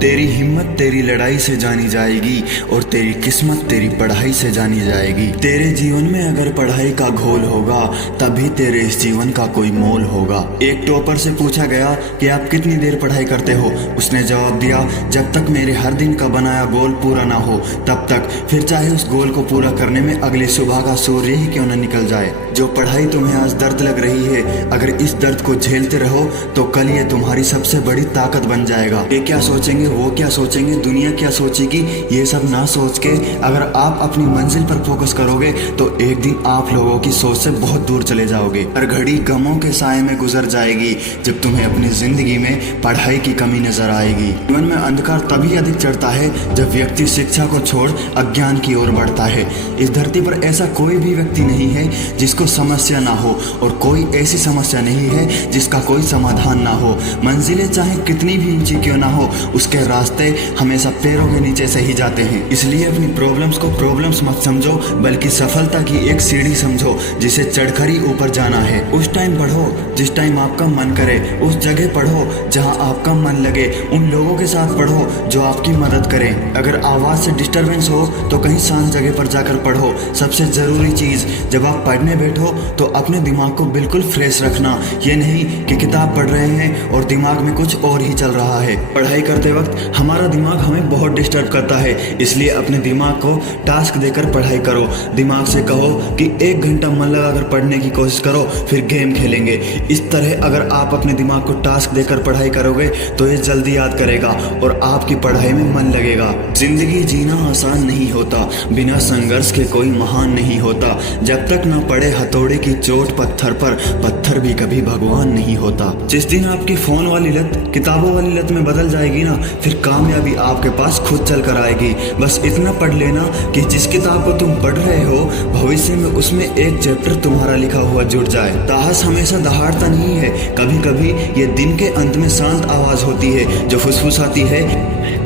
तेरी हिम्मत तेरी लड़ाई से जानी जाएगी और तेरी किस्मत तेरी पढ़ाई से जानी जाएगी। तेरे जीवन में अगर पढ़ाई का घोल होगा तभी तेरे इस जीवन का कोई मोल होगा। एक टॉपर से पूछा गया कि आप कितनी देर पढ़ाई करते हो। उसने जवाब दिया, जब तक मेरे हर दिन का बनाया गोल पूरा ना हो तब तक, फिर चाहे उस गोल को पूरा करने में अगली सुबह का सूर्य ही क्यों न निकल जाए। जो पढ़ाई तुम्हें आज दर्द लग रही है, अगर इस दर्द को झेलते रहो तो कल ये तुम्हारी सबसे बड़ी ताकत बन जाएगा। ये क्या सोचेंगे, वो क्या सोचेंगे, दुनिया क्या सोचेगी, ये सब ना सोच के अगर आप अपनी मंजिल पर फोकस करोगे तो एक दिन आप लोगों की सोच से बहुत दूर चले जाओगे। हर घड़ी गमों के साए में गुजर जाएगी जब तुम्हें अपनी जिंदगी में पढ़ाई की कमी नजर आएगी। जीवन में अंधकार तभी अधिक चढ़ता है जब व्यक्ति शिक्षा को छोड़ अज्ञान की ओर बढ़ता है। इस धरती पर ऐसा कोई भी व्यक्ति नहीं है जिसको समस्या ना हो और कोई ऐसी समस्या नहीं है जिसका कोई समाधान ना हो। मंजिलें चाहे कितनी भी ऊंची क्यों ना हो, उसके रास्ते हमेशा पैरों के नीचे से ही जाते हैं। इसलिए अपनी प्रॉब्लम्स को प्रॉब्लम्स मत समझो, बल्कि सफलता की एक सीढ़ी समझो जिसे चढ़कर ही ऊपर जाना है। उस टाइम पढ़ो जिस टाइम आपका मन करे, उस जगह पढ़ो जहां आपका मन लगे, उन लोगों के साथ पढ़ो जो आपकी मदद करें। अगर आवाज से डिस्टरबेंस हो तो कहीं शांत जगह पर जाकर पढ़ो। सबसे जरूरी चीज, जब आप पढ़ने बैठो तो अपने दिमाग को बिल्कुल फ्रेश रखना। ये नहीं कि किताब पढ़ रहे हैं और दिमाग में कुछ और ही चल रहा है। पढ़ाई करते वक्त हमारा दिमाग हमें बहुत डिस्टर्ब करता है, इसलिए अपने दिमाग को टास्क देकर पढ़ाई करो। दिमाग से कहो कि 1 घंटा मन लगाकर पढ़ने की कोशिश करो, फिर गेम खेलेंगे। इस तरह अगर आप अपने दिमाग को टास्क देकर पढ़ाई करोगे तो ये जल्दी याद करेगा और आपकी पढ़ाई में मन लगेगा। जिंदगी जीना आसान नहीं होता, बिना संघर्ष के कोई महान नहीं होता। जब तक न पड़े हथौड़े की चोट पत्थर पर, पत्थर भी कभी भगवान नहीं होता। जिस दिन आपकी फोन वाली लत किताबों वाली लत में बदल जाएगी ना, फिर कामयाबी आपके पास खुद चल कर आएगी। बस इतना पढ़ लेना कि जिस किताब को तुम पढ़ रहे हो भविष्य में उसमें एक चैप्टर तुम्हारा लिखा हुआ जुड़ जाए। साहस हमेशा दहाड़ता नहीं है, कभी कभी ये दिन के अंत में शांत आवाज होती है जो फुसफुसाती है,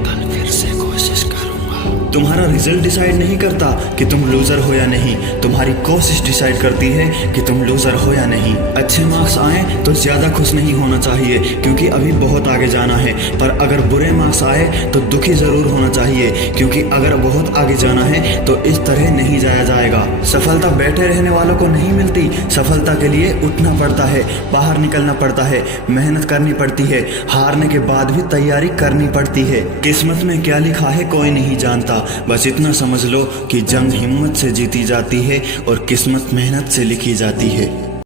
कल फिर से कोशिश करूंगा। तुम्हारा रिजल्ट डिसाइड नहीं करता कि तुम लूजर हो या नहीं, तुम्हारी कोशिश डिसाइड करती है कि तुम लूजर हो या नहीं। अच्छे मार्क्स आए तो ज्यादा खुश नहीं होना चाहिए क्योंकि अभी बहुत आगे जाना है, पर अगर बुरे मार्क्स आए तो दुखी जरूर होना चाहिए क्योंकि अगर बहुत आगे जाना है तो इस तरह नहीं जाया जाएगा। सफलता बैठे रहने वालों को नहीं मिलती, सफलता के लिए उठना पड़ता है, बाहर निकलना पड़ता है, मेहनत करनी पड़ती है, हारने के बाद भी तैयारी करनी पड़ती है। किस्मत में क्या लिखा है कोई नहीं जानता, बस इतना समझ लो कि जंग हिम्मत से जीती जाती है और किस्मत मेहनत से लिखी जाती है।